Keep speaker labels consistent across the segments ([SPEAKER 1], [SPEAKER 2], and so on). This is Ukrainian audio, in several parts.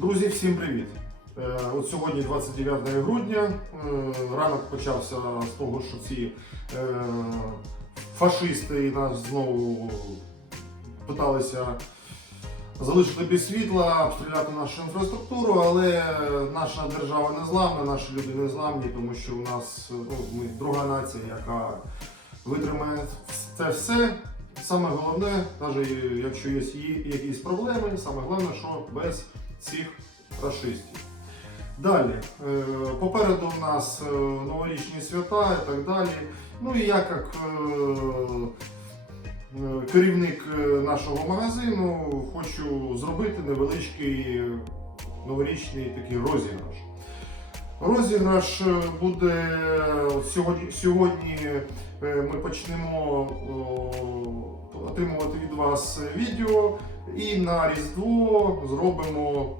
[SPEAKER 1] Друзі, всім привіт! Е, От сьогодні 29 грудня. Е, Ранок почався з того, що ці е, фашисти нас знову питалися залишити без світла, обстріляти нашу інфраструктуру, але наша держава не зламна, наші люди не зламні, тому що у нас ну, ми друга нація, яка витримає це все. Саме головне, навіть якщо є якісь проблеми, саме головне, що без цих расистів. Далі, е, попереду у нас е, новорічні свята і так далі. Ну і я як е, керівник нашого магазину хочу зробити невеличкий новорічний такий розіграш. Розіграш буде сьогодні. Сьогодні ми почнемо отримувати від вас відео і на Різдво зробимо,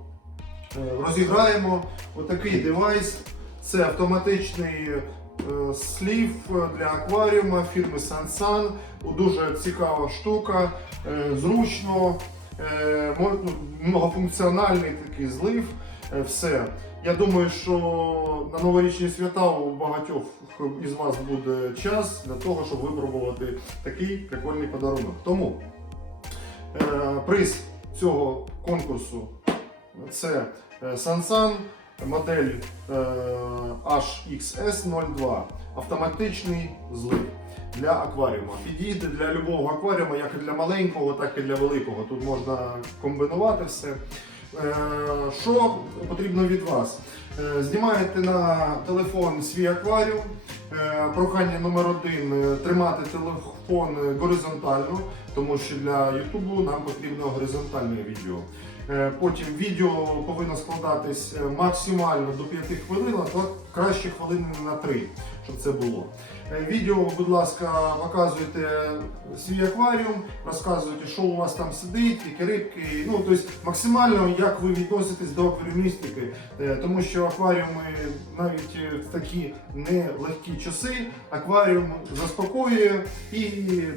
[SPEAKER 1] е, розіграємо отакий девайс. Це автоматичний е, слів для акваріума фірми Sansan. Дуже цікава штука, е, зручно, ну, многофункціональний такий злив. Все. Я думаю, що на новорічні свята у багатьох із вас буде час для того, щоб випробувати такий прикольний подарунок. Тому приз цього конкурсу це е, Sansan, модель е, HXS02, автоматичний злив для акваріума. Підійде для любого акваріума, як і для маленького, так і для великого. Тут можна комбінувати все. Е, Що потрібно від вас? Е, Знімаєте на телефон свій акваріум. Е, Прохання номер один е, тримати телефон горизонтально, тому що для Ютубу нам потрібно горизонтальне відео. Е, Потім відео повинно складатись максимально до 5 хвилин, а краще хвилини на 3, щоб це було. Відео, будь ласка, показуєте свій акваріум, розказуєте, що у вас там сидить, які рибки. Ну, тобто максимально як ви відноситесь до акваріумістики, тому що акваріуми навіть такі нелегкі часи акваріум заспокоює і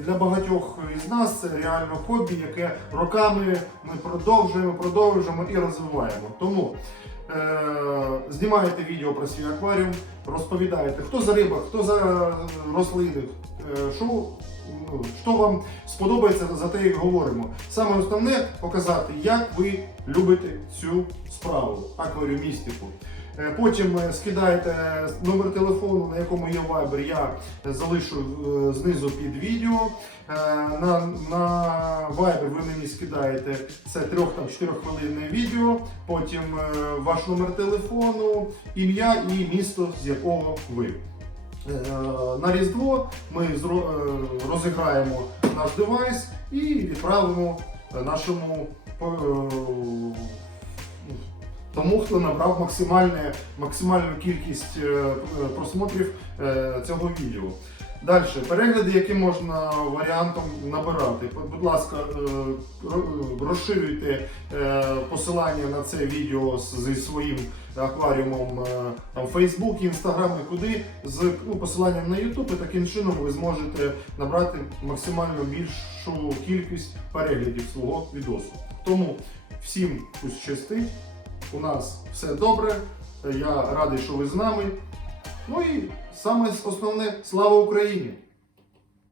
[SPEAKER 1] для багатьох із нас це реально хобі, яке роками ми продовжуємо, продовжуємо і розвиваємо. Тому е, знімаєте відео про свій акваріум, розповідаєте, хто за риба, хто за е, рослини, е, що, ну, що вам сподобається за те, як говоримо. Саме основне показати, як ви любите цю справу, акваріумістику. Е, Потім е, скидаєте номер телефону, на якому є Viber, я залишу е, знизу під відео. На, на Viber ви мені скидаєте це 3-4 хвилинне відео, потім ваш номер телефону, ім'я і місто, з якого ви. На Різдво ми розіграємо наш девайс і відправимо нашому тому, хто набрав максимальну кількість е, е, просмотрів е, цього відео. Далі, перегляди, які можна варіантом набирати. Будь ласка, розширюйте посилання на це відео зі своїм акваріумом там, Facebook, Instagram і куди з ну, посиланням на YouTube, і таким чином ви зможете набрати максимально більшу кількість переглядів свого відосу. Тому всім щастить. У нас все добре. Я радий, що ви з нами. Ну і саме основне слава Україні!